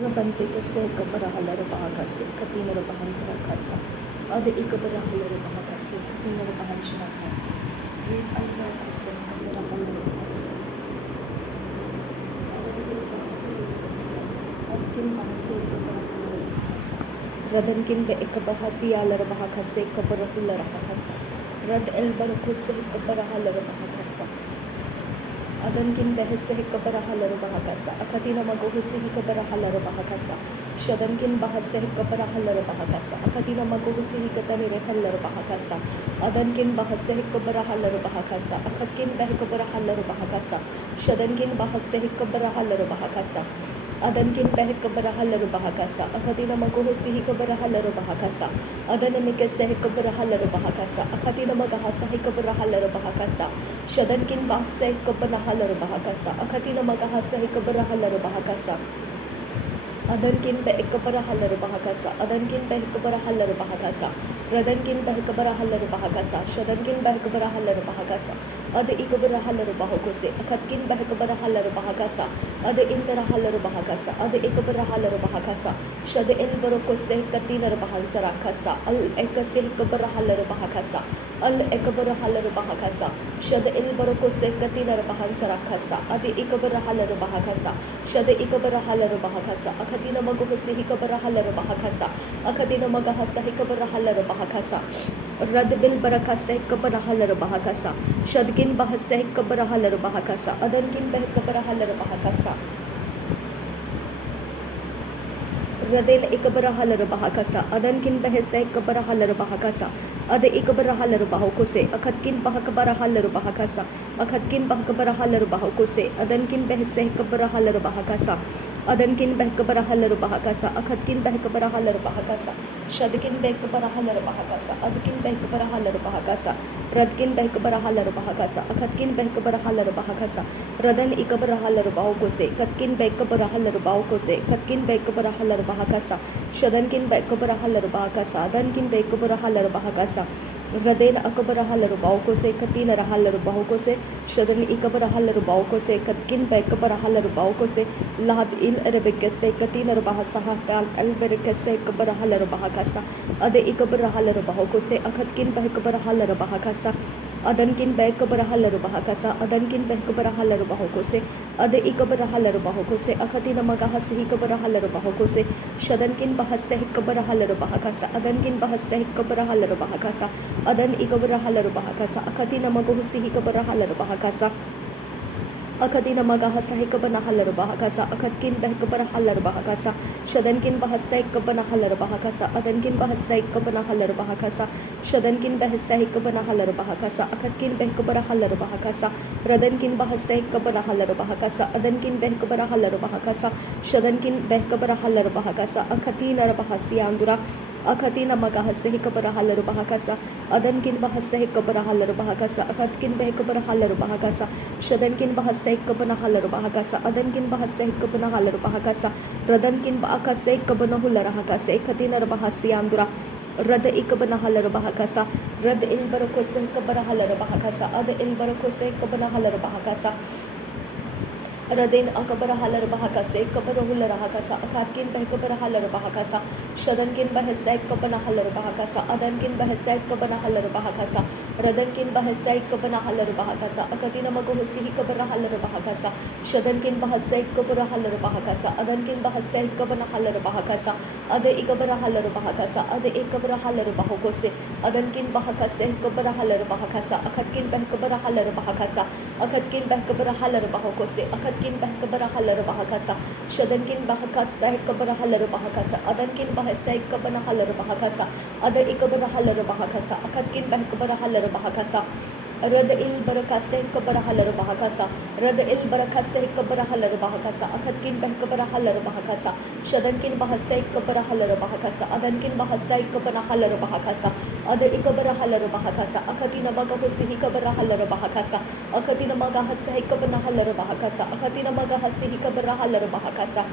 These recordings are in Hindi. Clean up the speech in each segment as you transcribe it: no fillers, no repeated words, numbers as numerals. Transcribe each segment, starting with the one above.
Rabante kase kabarahala rabahakase katina rabahan sarakasa. Ada ikabarahala rabahakase katina rabahan sarakasa. Red alba kase kabarahala rabahakase. Adkin bahase kabarahala rabahakase. Radankin be ikabahasi ala rabahakase kabarahala rabahakase. Rad elbar kuse kabarahala rabahakase. Adankin behse hikabarahala rabahakasa akatina magohusi hikabarahala rabahakasa shadankin bahase hikabarahala rabahakasa akatina magohusi hikatani rehala rabahakasa adankin bahase hikabarahala rabahakasa akatkin behikabarahala rabahakasa shadankin bahase hikabarahala rabahakasa adankin behikabarahala rabahakasa akatina magohusi hikabarahala rabahakasa adanamikase hikabarahala rabahakasa akatina magahasa hikabarahala rabahakasa shadankin bahase hikabarahala rabahakasa akatina magahasa hikabarahala rabahakasa adankin be ikabarahala rabahakasa adankin be hikabarahala rabahakasa radankin be hikabarahala rabahakasa shadankin be hikabarahala rabahakasa ada ikabarahala rabahakose akatkin be hikabarahala rabahakasa ada intarahala rabahakasa ada ikabarahala rabahakasa shada in barokose katina rabahansa rakasa al ekase hikabarahala rabahakasa al ekabarahala rabahakasa shada in barokose katina rabahansa rakasa ada ikabarahala rabahakasa shada ikabarahala rabahakasa akatina magohusi hikabarahala rabahakasa akatina magahasa hikabarahala rabahakasa radbil barakasa hikabarahala rabahakasa shadkin bahasa hikabarahala rabahakasa adankin behikabarahala rabahakasa radel ikabarahala rabahakasa adankin behsa hikabarahala rabahakasa ada ikabarahala rabahakose akatkin bahakabarahala rabahakasa akatkin bahakabarahala rabahakose adankin behsa hikabarahala rabahakasa adankin behkabarahala rabahakasa akatkin behkabarahala rabahakasa shadkin behkabarahala rabahakasa adkin behkabarahala rabahakasa radkin behkabarahala rabahakasa akatkin behkabarahala rabahakasa radan ikabarahala rabahakose katkin behkabarahala rabahakose katkin behkabarahala rabahakasa shadankin behkabarahala rabahakasa adankin behkabarahala rabahakasa raden akabarahala rabahakose katina rahala rabahakose shadan ikabarahala rabahakose katkin behkabarahala rabahakose lahad in arabikase katina rabahasaha kal alberikase kabarahala rabahakasa ade ikabarahala rabahakose akatkin behkabarahala rabahakasa adankin behkabarahala rabahakasa adankin behkabarahala rabahakose ade ikabarahala rabahakose akatina magahasi hikabarahala rabahakose shadankin bahase hikabarahala rabahakasa adankin bahase hikabarahala rabahakasa adan ikabarahala rabahakasa akatina magohusi hikabarahala rabahakasa akatina magahasa hikabanahala rabahakasa akatkin behkabarahala rabahakasa shadankin bahasa hikabanahala rabahakasa adankin bahasa hikabanahala rabahakasa shadankin bahasa hikabanahala rabahakasa akatkin behkabarahala rabahakasa radankin bahasa hikabanahala rabahakasa adankin behkabarahala rabahakasa shadankin behkabarahala rabahakasa akatina rabahasiandura akatina magahasa hikabarahala rabahakasa adankin bahasa hikabarahala rabahakasa akatkin behkabarahala rabahakasa shadankin bahasa hikabanahala rabahakasa adankin bahasa hikabanahala rabahakasa radankin baakasa hikabanahala rabahakasa akatina rabahasiandura rad ikabanahala rabahakasa rad il barakose hikabarahala rabahakasa ada il barakose hikabanahala rabahakasa radin akabarahala rabahakasa ikabarahala rabahakasa akatkin behkabarahala rabahakasa shadankin bahasa ikabanahala rabahakasa adankin bahasa ikabanahala rabahakasa radankin bahasa ikabanahala rabahakasa akatina magohusi hikabarahala rabahakasa shadankin bahasa ikabarahala rabahakasa adankin bahasa ikabanahala rabahakasa ada ikabarahala rabahakasa ada ikabarahala rabahakose adankin bahakasa hikabarahala rabahakasa akatkin behkabarahala rabahakasa akatkin behkabarahala rabahakose akatkin behkabarahala rabahakasa shadankin bahakasa hikabarahala rabahakasa adankin bahasa hikabanahala rabahakasa ada ikabarahala rabahakasa akatkin behkabarahala rabahakasa rada il barakase hikabarahala rabahakasa rada il barakase hikabarahala rabahakasa akatkin behkabarahala rabahakasa shadankin bahasa hikabarahala rabahakasa adankin bahasa hikabanahala rabahakasa ada ikabarahala rabahakasa akatina magahusi hikabarahala rabahakasa akatina magahasa hikabanahala rabahakasa akatina magahasi hikabarahala rabahakasa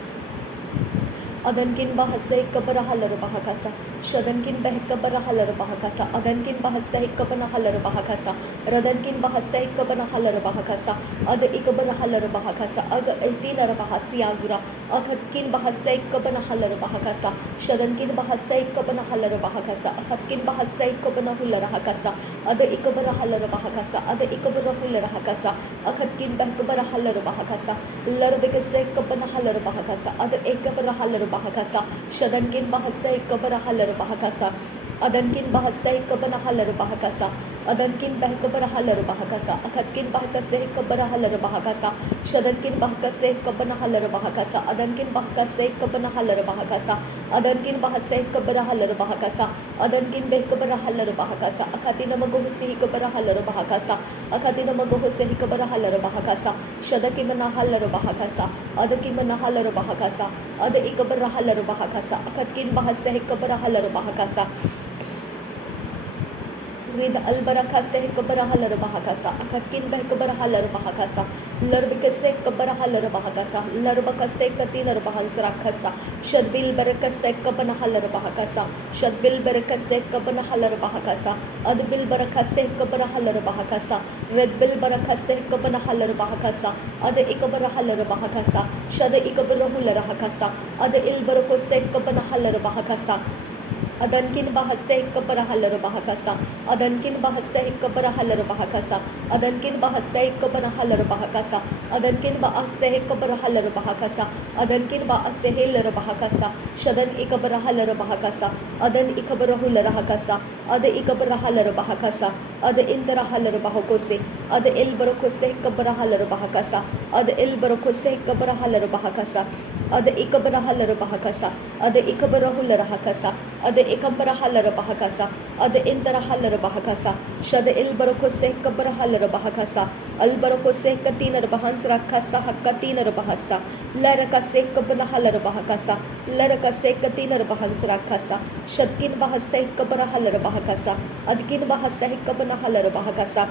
Adankin bahasa kabara halar bahakasa. Shadankin bah kabara halar bahakasa. Adankin bahasa kabana halar bahakasa. Radankin bahasa kabana halar bahakasa. Ad ikabara halar bahakasa. Aga itina bahasiya gura. Akhatkin bahasa kabana halar bahakasa. Shadankin bahasa kabana halar bahakasa. Akhatkin bahasa kabana hular bahakasa. Ad ikabara halar bahakasa. Ad ikabara hular bahakasa. Akhatkin bah kabara halar bahakasa. Larbekase kabana halar bahakasa. Ad ikabara halar bahakasa. Shadankin bahasa kabara halar bahakasa. Adankin bahasa kabana halar bahakasa. Adankin bah kabara halar bahakasa. Akhatkin bahkase kabara halar bahakasa. Shadankin bahkase kabana halar bahakasa. Adankin bahkase kabana halar bahakasa. Adankin bahasa kabara halar bahakasa. Adankin beh kabara halar bahakasa. Akhatina magohusi kabara halar bahakasa. Akhatina magohusi kabara halar bahakasa. Shadakin mana halar bahakasa. Adakin mana halar bahakasa. Ada ikabara halar bahakasa. Akhatkin bahasa kabara halar bahakasa. Rid albaraka se kabara halar bahakasa. Akhatkin bah kabara halar bahakasa. Larbika se kabara halar bahakasa. Larbaka se katina bahans rakasa. Shadbil baraka se kabana halar bahakasa. Shadbil baraka se kabana halar bahakasa. Adbil baraka se kabara halar bahakasa. Redbil baraka se kabana halar bahakasa. Ada ikabara halar bahakasa. Shada ikabara hular bahakasa. Ada il barako se kabana halar bahakasa. Adankin bahasa kabara halar bahakasa. Adankin bahasa kabara halar bahakasa. Adankin bahasa kabara halar bahakasa. Adankin bahasa kabara halar bahakasa. Adankin bahasa halar bahakasa. Shadan ikabara halar bahakasa. Adan ikabara hular bahakasa. Ada ikabara halar bahakasa. Ada indra halar bahakose. Ada il barakose kabara halar bahakasa. Ada il barakose kabara halar bahakasa. Ada ikabara halar bahakasa. Ada ikabara hular bahakasa. Ada ikabara halar bahakasa. Ada indra halar bahakasa. Shada il barakose kabara halar bahakasa. Al barakose katina bahans rakasa hakatina bahasa. Larakase kabana halar bahakasa. Larakase katina bahans rakasa. Shadkin bahasa kabara halar bahakasa. Adkin bahasa kabana halar bahakasa.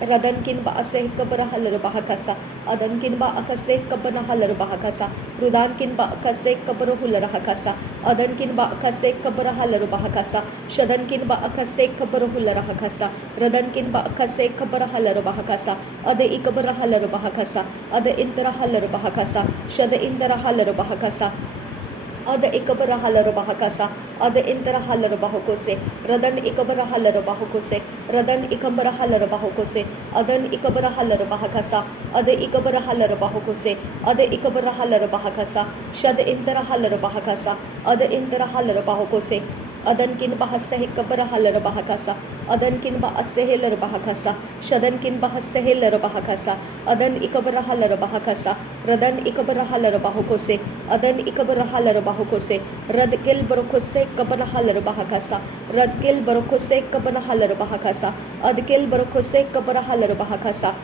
Radankin ba aseh kabara halar bahakasa. Adankin ba akase kabana halar bahakasa. Rudankin ba akase kabara hular bahakasa. Adankin ba akase kabara halar bahakasa. Shadankin ba akase kabara hular bahakasa. Radankin ba akase kabara halar bahakasa. Ada ikabara halar bahakasa. Ada indra halar bahakasa. Shada indra halar bahakasa. Ada ikabara halar bahakasa. Ada indra halar bahakose. Radan ikabara halar bahakose. Radan ikambara halar bahakose. Adan ikabara halar bahakasa. Ada ikabara halar bahakose. Ada ikabara halar bahakasa. Shad indra halar bahakasa. Ada indra halar bahakose. Adankin bahasa kabara halar bahakasa. Adankin bahasa halar bahakasa. Shadankin bahasa halar bahakasa. Adan ikabara halar bahakasa. Radan ikabara halar bahakose. Adan ikabara halar bahakose. Radkil barakose kabana halar bahakasa. Radkil barakose kabana halar bahakasa. Adkil barakose kabara halar bahakasa.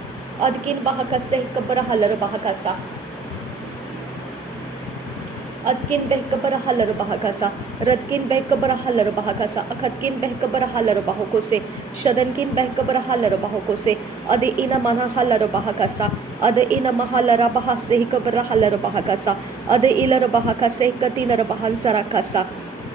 Adkin bahakase kabara halar bahakasa. Adkin beh kabara halar bahakasa. Radkin beh kabara halar bahakasa. Akhatkin beh kabara halar bahakose. Shadankin beh kabara halar bahakose. Adi ina mana halar bahakasa. Adi ina mahalara bahase kabara halar bahakasa. Adi ilar bahakase katinar bahansara kasa.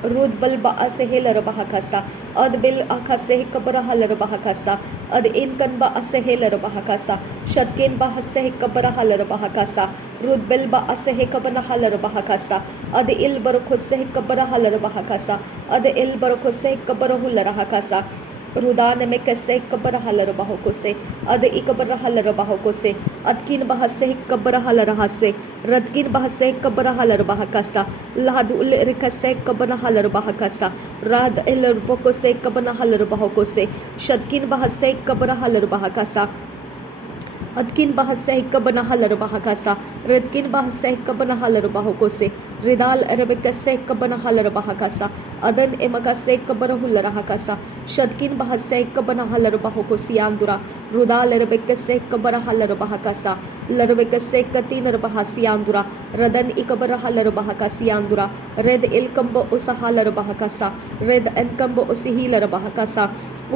Rud bal baase helar bahakasa. Ad bil akase kabara halar bahakasa. Ad inkan baase helar bahakasa. Shadkin bahase kabara halar bahakasa. Rud bel baase kabana halar bahakasa. Ad il barakose kabara halar bahakasa. Ad il barakose kabara hular bahakasa. Rudan में कैसे कबर हलर बाहो को से अद इकबर हलर बाहो को से अदकिन बहसे कबर हलर हसे रदकिन बहसे कबर हलर बहकसा लाद उल रिकसे कबर हलर बहकसा राद एलर बको से कबर हलर बाहो को से शदकिन बहसे कबर हलर बहकसा अदकिन बहसे कबना हलर बहकसा रदकिन बहसे कबना हलर बाहो को से रिदाल अरबिकसे कबना हलर बहकसा अदन एमकसे कबर हुलर हकसा शदकिन बहसे कबना हलर बाहो को सियांदुरा रुदाल अरबिकसे कबर हलर बहकसा लरबिकसे कतीनर बहसियांदुरा रदन इकबर हलर बहकसियांदुरा रेद इलकंब उस हलर बहकसा रेद एनकंब उसिहिलर बहकसा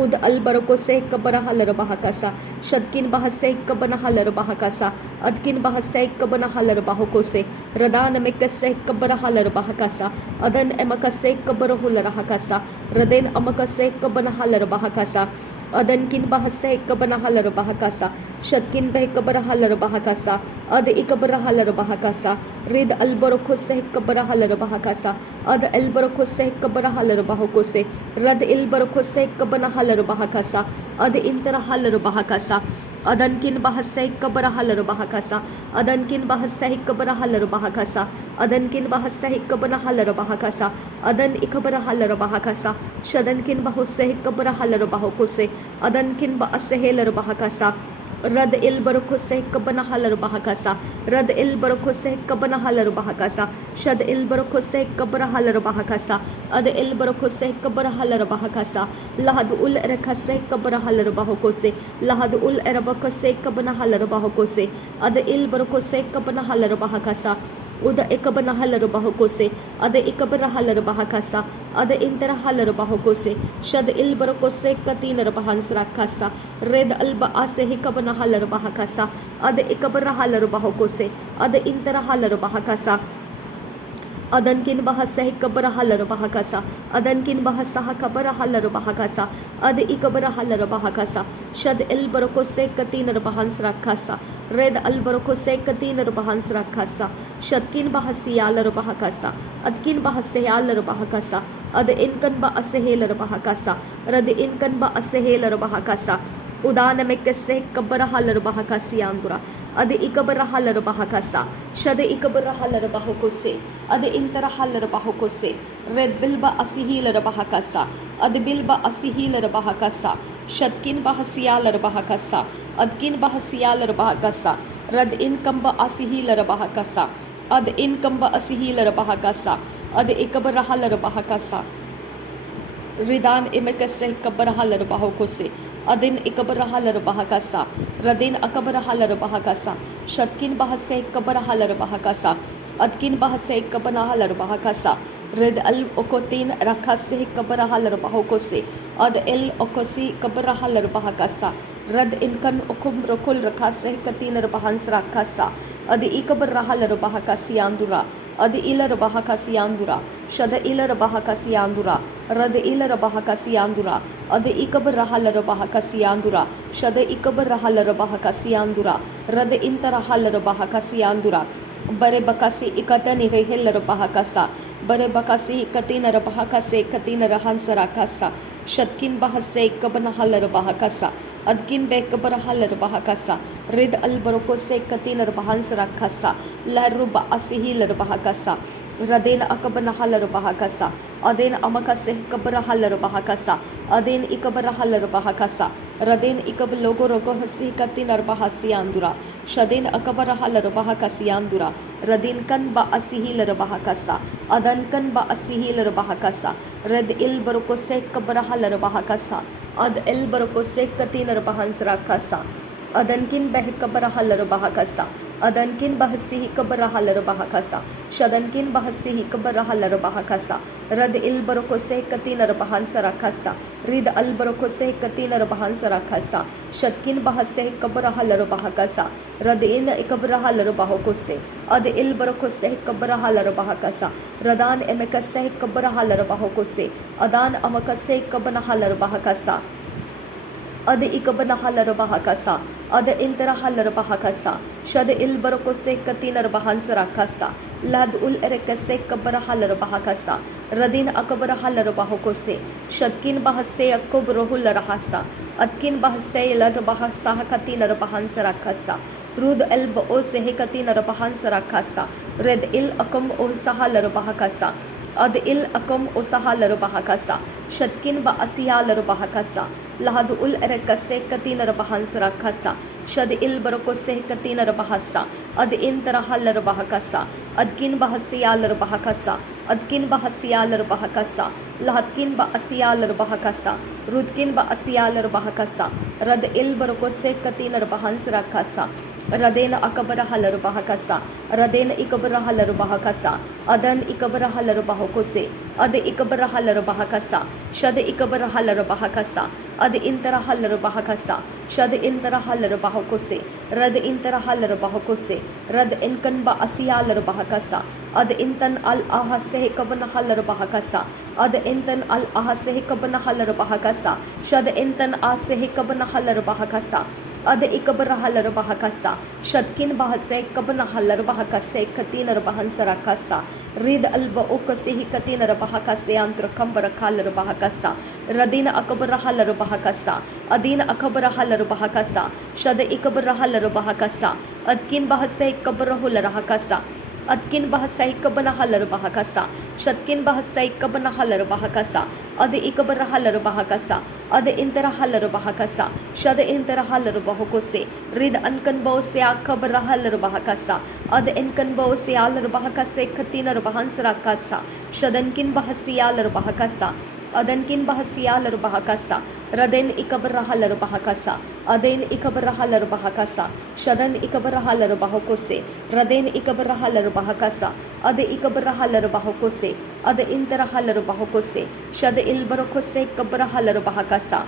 उद अलबरको से कबर हलर बहकसा शदकिन बहसे कबना हलर बहकसा अदकिन बहसे कबना हलर बाहो को से रदान में कसे ikabarahalar bahakasa, adan emakase kabarohular hakasa, raden amakase kabanahalar bahakasa, adan kin bahase kabanahalar bahakasa, shatkin beh kabarahalar bahakasa, ad ikabarahalar bahakasa, rid albarokose kabarahalar bahakasa, ad albarokose kabarahalar bahakose, rad ilbarokose kabanahalar bahakasa, ad interahalar bahakasa, adan kin bahase kabarahalar bahakasa, adan kin bahase kabarahalar bahakasa, adan kin bahase kabanahalar bahakasa, adan ikabarahalar bahakasa, shadan kin bahose kabarahalar bahakose, adan kin bahasehelar bahakasa, rad il barokose kabanahalar bahakasa, rad il barokose kabanahalar bahakasa, shad il barokose kabarahalar bahakasa, ad il barokose kabarahalar bahakasa, lahad ul rakase kabarahalar bahakose, lahad ul erabakose kabanahalar bahakose, ad il barokose kabanahalar bahakasa, uda ikabanahalar bahakose, ad ikabarahalar bahakasa, ad interahalar bahakose, shad il barokose katinar bahansrakasa, red alba asehi kabanahalar bahakasa, ad ikabarahalar bahakose, ad interahalar bahakasa, adan kin bahasah kabarahalar bahakasa, adan kin bahasah kabarahalar bahakasa, ad ikabarahalar bahakasa, shad il barokose katinar bahansrakasa, red al barokose katinar bahansrakasa, shadkin bahasiyalar bahakasa, adkin bahasayalar bahakasa, ad inkan ba asehelar bahakasa, rad inkan ba asehelar bahakasa, udana mekase kabarahalar bahakasiandura, ad ikabarahalar bahakasa, shad ikabarahalar bahakose, ad interahalar bahakose, red bilba asihilar bahakasa, ad bilba asihilar bahakasa, shadkin bahasiyalar bahakasa, adkin bahasiyalar bahakasa, rad inkamba asihilar bahakasa, ad inkamba asihilar bahakasa, ad ikabarahalar bahakasa, ridan imekase kabarahalar bahakose, adin ikabarahalar bahakasa, radin akabarahalar bahakasa, shadkin bahase kabarahalar bahakasa, adkin bahase kabanahalar bahakasa, red al okotin rakase kabarahalar bahakose, ad el okosi kabarahalar bahakasa, rad inkan okum rokul rakase katinar bahans rakasa, ad ikabarahalar bahakasiandura, ad ilar bahakasiandura, shada ilar bahakasiandura, rad ilar bahakasiandura, ad ikabarahalar bahakasiandura, shada ikabarahalar bahakasiandura, rad interahalar bahakasiandura, bare bakasi ikatani rehelar bahakasa, bare bakasi katinar bahakase katinar hansarakasa, shadkin bahase kabanahalar bahakasa, adkin be kabarahalar bahakasa, rid al barokose katinar bahansrakasa, lahru ba asihilar bahakasa, radin akabanahalar bahakasa, adin amakase kabarahalar bahakasa, adin ikabarahalar bahakasa, radin ikab logo rogo hasi katinar bahasiandura, shadin akabarahalar bahakasiandura, radin kan ba asihilar bahakasa, adan kan ba asihilar bahakasa, red il barokose kabarahalar bahakasa, ad el barokose katinar bahansrakasa, adankin beh kabarahalar bahakasa, adankin bahasihi kabarahalar bahakasa, shadankin bahasihi kabarahalar bahakasa, rad il barokose katinar bahansarakasa, rid al barokose katinar bahansarakasa, shadkin bahase kabarahalar bahakasa, rad in ikabarahalar bahakose, ad il barokose kabarahalar bahakasa, radan emekase kabarahalar bahakose, adan amakase kabanahalar bahakasa, ad ikabanahalar bahakasa, ad interahalar bahakasa, shad il barokose katinar bahansrakasa, lad ul erekase kabarahalar bahakasa, radin akabarahalar bahakose, shadkin bahase akobrohul rahasa, adkin bahase lad bahasa katinar bahansrakasa, rud el bo se katinar bahansrakasa, red il akam o sahalar bahakasa, ad il akam o sahalar bahakasa, shadkin ba asiyalar bahakasa, lahad ul erekase katinar bahansrakasa, shad il barokose katinar bahasa, ad interahalar bahakasa, adkin bahasiyalar bahakasa, adkin bahasiyalar bahakasa, lahadkin ba asiyalar bahakasa, rudkin ba asiyalar bahakasa, rad il barokose katinar bahansrakasa, radena akabarahalar bahakasa, radena ikabarahalar bahakasa, adan ikabarahalar bahakose, ad ikabarahalar bahakasa, shad ikabarahalar bahakasa, ad interahalar bahakasa, शद इंतरा हलर बाहको से रद इंतरा हलर बाहको से रद इनकन बा असियालर बाहकसा अद इंतन अल आह से कबन हलर बाहकसा अद इंतन अल आह से कबन हलर बाहकसा शद इंतन आ से कबन हलर बाहकसा अद इकबर हलर बाहकसा शदकिन बहसे कबन हलर बाहकसे कतीनर बहंसरा कसा रिद अल्ब उकसे कतीनर बाहकसे अंतर कंबर खालर बाहकसा रदीन अकबर हलर बाहकसा अदीन अकबर हलर बाहकसा शद इकबर हलर बाहकसा अदकिन बहसे कबर हुलर हकसा अदकिन बहसै कबन हलर बाहकसा शदकिन बहसै कबन हलर बाहकसा अद इकबर हलर बाहकसा अद इंतर हलर बाहकसा शद इंतर हलर बाहको से रिद अनकन बो से आकबर हलर बाहकसा अद इनकन बो से आलर बाहकसे खतीनर बहंसरा कसा शदनकिन बहसियालर बाहकसा अदनकिन बहसियालर बाहकसा रदेन इकबर हलर बाहकसा अदेन इकबर हलर बाहकसा शदन इकबर हलर बाहको से रदेन इकबर हलर बाहकसा अद इकबर हलर बाहको से अद इंतर हलर बाहको से शद इल्बरको से कबर हलर बाहकसा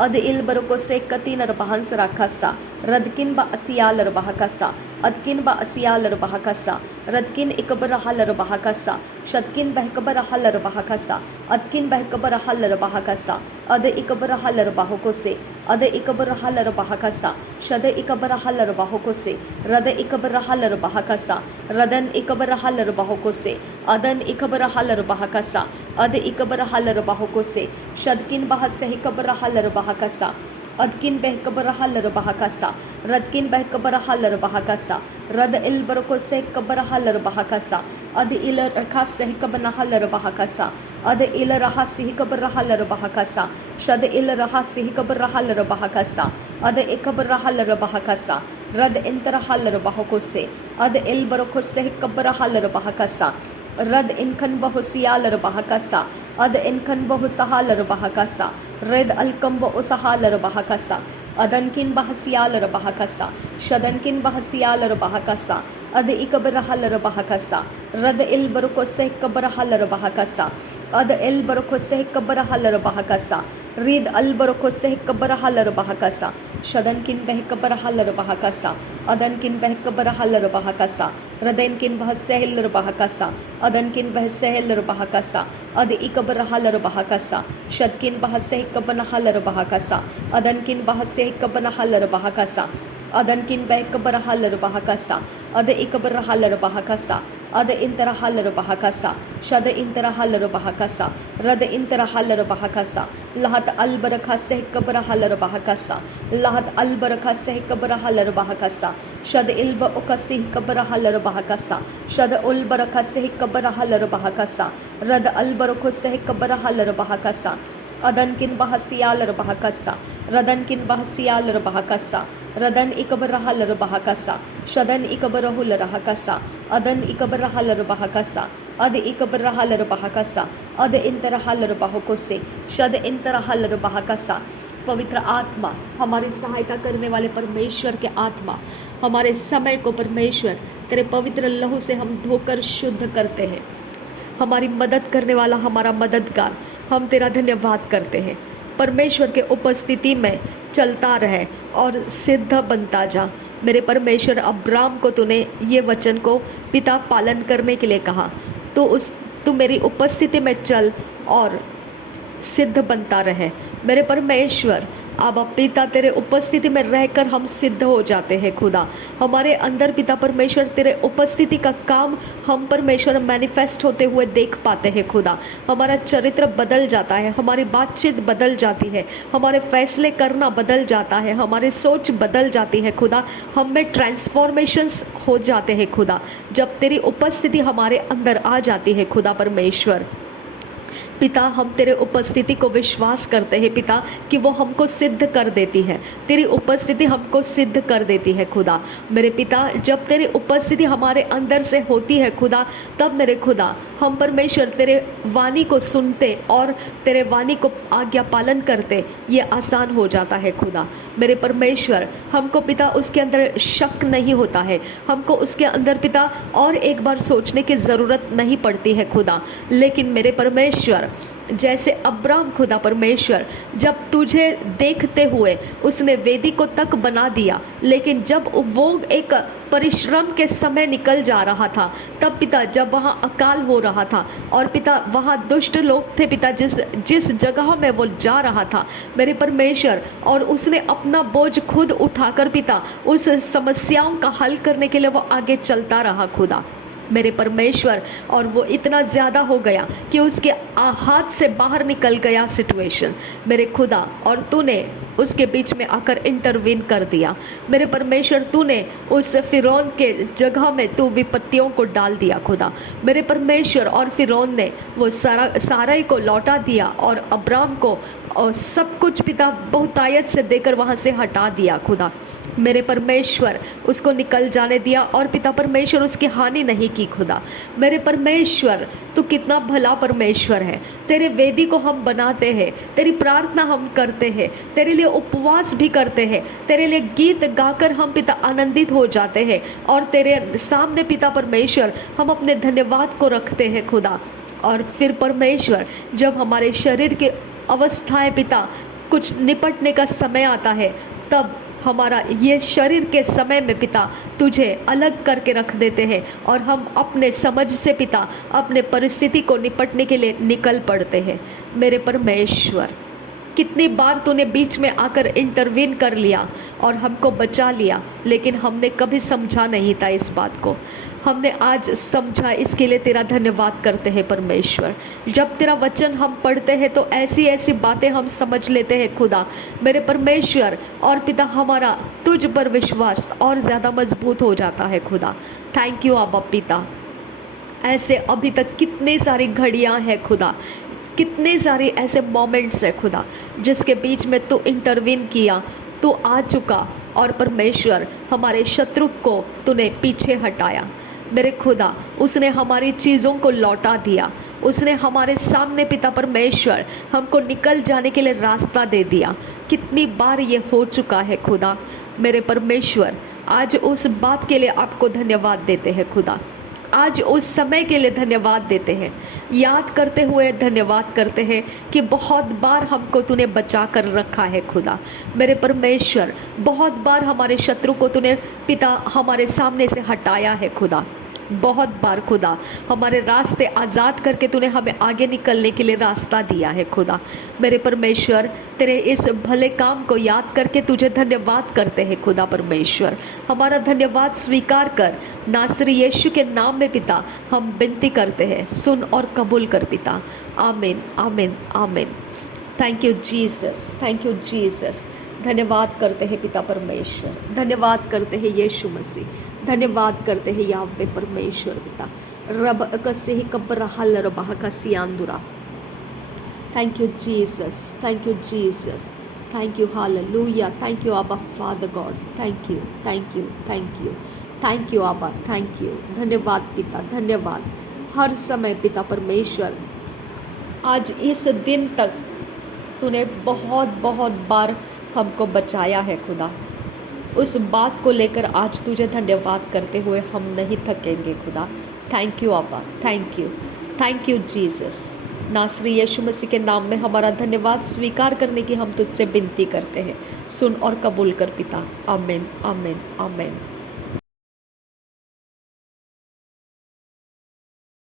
अद इल्बरको से कतीनर बहंसरा कसा रदकिन ब असियालर बाहकसा अदकिन ब असियालर बाहकसा रदकिन इकबर हलर बाहकसा शदकिन बहकबर हलर बाहकसा अदकिन बहकबर हलर बाहकसा अद इकबर हलर बाहको से अद इकबर हलर बाहकसा शद इकबर हलर बाहको से रद इकबर हलर बाहकसा रदन इकबर हलर बाहको से अदन इकबर हलर बाहकसा अद इकबर हलर बाहको से शदकिन बहसे इकबर हलर बाहकसा अदकिन बहकबर हलर बाहकसा रदकिन बहकबर हलर बाहकसा रद इल्बरको से कबर हलर बाहकसा अद इल रखा से कबन हलर बाहकसा अद इल रहा से कबर हलर बाहकसा शद इल रहा से कबर हलर बाहकसा अद इकबर हलर बाहकसा रद इंतर हलर बाहको से अद इल्बरको से कबर हलर बाहकसा रद इनखन बहुसियालर बाहकसा अद इनखन बहुसहालर बाहकसा रद अलकम बहुसहालर बाहकसा अदनकिन बहसियालर बाहकसा शदनकिन बहसियालर बाहकसा अद इकबर हलर बाहकसा रद इल्बरको से कबर हलर बाहकसा अद इल्बरको से कबर हलर बाहकसा रिद अलबरको से कबर हलर बाहकसा शदनकिन बहकबर हलर बाहकसा अदनकिन बहकबर हलर बाहकसा रदनकिन बहसहलर बाहकसा अदनकिन बहसहलर बाहकसा अद इकबर हलर बाहकसा शदकिन बहसह कबन हलर बाहकसा अदनकिन बहसह कबन हलर बाहकसा अदनकिन बहकबर हलर बाहकसा अद इकबर हलर बाहकसा अद इंतर हलर बाहकसा शद इंतर हलर बाहकसा रद इंतर हलर बाहकसा लहत अलबरखा सह कबर हलर बाहकसा लहत अलबरखा सह कबर हलर बाहकसा शद इल्ब उकसी कबर हलर बाहकसा शद उलबरखा सह कबर हलर बाहकसा रद अलबरखो सह कबर हलर बाहकसा अदनकिन बहसियालर बाहकसा रदनकिन बहसियालर बाहकसा रदन इकबर हलर बाहकसा शदन इकबर हुलर हकसा अदन इकबर हलर बाहकसा अद इकबर हलर बाहकसा अद इंतर हलर बाहको से शद इंतर हलर बाहकसा। पवित्र आत्मा, हमारी सहायता करने वाले परमेश्वर के आत्मा, हमारे समय को परमेश्वर तेरे पवित्र लहू से हम धोकर शुद्ध करते हैं। हमारी मदद करने वाला हमारा मददगार, हम तेरा धन्यवाद करते हैं। परमेश्वर के उपस्थिति में चलता रहे और सिद्ध बनता जा। मेरे परमेश्वर, अब्राम को तूने ये वचन को पिता पालन करने के लिए कहा, तो तू मेरी उपस्थिति में चल और सिद्ध बनता रहे। मेरे परमेश्वर, अब पिता तेरे उपस्थिति में रहकर हम सिद्ध हो जाते हैं। खुदा, हमारे अंदर पिता परमेश्वर तेरे उपस्थिति का काम हम परमेश्वर मैनिफेस्ट होते हुए देख पाते हैं। खुदा, हमारा चरित्र बदल जाता है, हमारी बातचीत बदल जाती है, हमारे फैसले करना बदल जाता है, हमारी सोच बदल जाती है। खुदा, हम में ट्रांसफॉर्मेशंस हो जाते हैं। खुदा, जब तेरी उपस्थिति हमारे अंदर आ जाती है खुदा परमेश्वर, पिता हम तेरे उपस्थिति को विश्वास करते हैं पिता कि वो हमको सिद्ध कर देती है, तेरी उपस्थिति हमको सिद्ध कर देती है। खुदा मेरे पिता, जब तेरी उपस्थिति हमारे अंदर से होती है खुदा, तब मेरे खुदा हम परमेश्वर तेरे वाणी को सुनते और तेरे वाणी को आज्ञा पालन करते, ये आसान हो जाता है। खुदा मेरे परमेश्वर, हमको पिता उसके अंदर शक नहीं होता है, हमको उसके अंदर पिता और एक बार सोचने की ज़रूरत नहीं पड़ती है खुदा। लेकिन मेरे परमेश्वर परमेश्वर, जैसे अब्राहम खुदा परमेश्वर जब तुझे देखते हुए उसने वेदी को तक बना दिया, लेकिन जब वो एक परिश्रम के समय निकल जा रहा था, तब पिता जब वहाँ अकाल हो रहा था और पिता वहाँ दुष्ट लोग थे पिता, जिस जगह में वो जा रहा था मेरे परमेश्वर, और उसने अपना बोझ खुद उठाकर पिता उस समस्याओं का हल करने के लिए वो आगे चलता रहा खुदा मेरे परमेश्वर, और वो इतना ज़्यादा हो गया कि उसके हाथ से बाहर निकल गया सिचुएशन मेरे खुदा, और तूने उसके बीच में आकर इंटरवीन कर दिया मेरे परमेश्वर। तूने उस फिरौन के जगह में तू विपत्तियों को डाल दिया खुदा मेरे परमेश्वर, और फिरौन ने वो साराई को लौटा दिया और अब्राम को और सब कुछ पिता बहुतायत से देकर वहाँ से हटा दिया खुदा मेरे परमेश्वर, उसको निकल जाने दिया और पिता परमेश्वर उसकी हानि नहीं की खुदा मेरे परमेश्वर। तू कितना भला परमेश्वर है, तेरे वेदी को हम बनाते हैं, तेरी प्रार्थना हम करते हैं, तेरे लिए उपवास भी करते हैं, तेरे लिए गीत गाकर हम पिता आनंदित हो जाते हैं, और तेरे सामने पिता परमेश्वर हम अपने धन्यवाद को रखते हैं खुदा। और फिर परमेश्वर जब हमारे शरीर के अवस्थाएं पिता कुछ निपटने का समय आता है, तब हमारा ये शरीर के समय में पिता तुझे अलग करके रख देते हैं, और हम अपने समझ से पिता अपने परिस्थिति को निपटने के लिए निकल पड़ते हैं मेरे परमेश्वर। कितनी बार तूने बीच में आकर इंटरवीन कर लिया और हमको बचा लिया, लेकिन हमने कभी समझा नहीं था इस बात को, हमने आज समझा, इसके लिए तेरा धन्यवाद करते हैं परमेश्वर। जब तेरा वचन हम पढ़ते हैं तो ऐसी ऐसी बातें हम समझ लेते हैं खुदा मेरे परमेश्वर, और पिता हमारा तुझ पर विश्वास और ज़्यादा मजबूत हो जाता है खुदा। थैंक यू आबा पिता। ऐसे अभी तक कितनी सारी घड़ियां हैं खुदा, कितने सारे ऐसे मोमेंट्स है खुदा जिसके बीच में तू इंटरवीन किया, तू आ चुका, और परमेश्वर हमारे शत्रु को तूने पीछे हटाया मेरे खुदा। उसने हमारी चीज़ों को लौटा दिया, उसने हमारे सामने पिता परमेश्वर हमको निकल जाने के लिए रास्ता दे दिया। कितनी बार ये हो चुका है खुदा मेरे परमेश्वर। आज उस बात के लिए आपको धन्यवाद देते हैं खुदा, आज उस समय के लिए धन्यवाद देते हैं, याद करते हुए धन्यवाद करते हैं कि बहुत बार हमको तूने बचा कर रखा है खुदा मेरे परमेश्वर। बहुत बार हमारे शत्रु को तूने पिता हमारे सामने से हटाया है खुदा, बहुत बार खुदा हमारे रास्ते आज़ाद करके तूने हमें आगे निकलने के लिए रास्ता दिया है खुदा मेरे परमेश्वर। तेरे इस भले काम को याद करके तुझे धन्यवाद करते हैं खुदा परमेश्वर। हमारा धन्यवाद स्वीकार कर, नासरी यीशु के नाम में पिता हम विनती करते हैं, सुन और कबूल कर पिता। आमीन आमीन आमीन। Thank you Jesus, thank you Jesus. धन्यवाद करते हैं पिता परमेश्वर, धन्यवाद करते हैं यीशु मसीह, धन्यवाद करते हैं यावे परमेश्वर पिता। रब कसे ही कब्र हल रबाह का सियांदुरा। Thank you Jesus, thank you Jesus, thank you hallelujah, thank you आबा father God, thank you thank you thank you thank you आबा, थैंक यू। धन्यवाद पिता, धन्यवाद हर समय पिता परमेश्वर। आज इस दिन तक तूने बहुत बहुत बार हमको बचाया है खुदा, उस बात को लेकर आज तुझे धन्यवाद करते हुए हम नहीं थकेंगे खुदा। थैंक यू आबा, थैंक यू जीसस। नासरी यीशु मसीह के नाम में हमारा धन्यवाद स्वीकार करने की हम तुझसे विनती करते हैं, सुन और कबूल कर पिता। आमीन आमीन आमीन।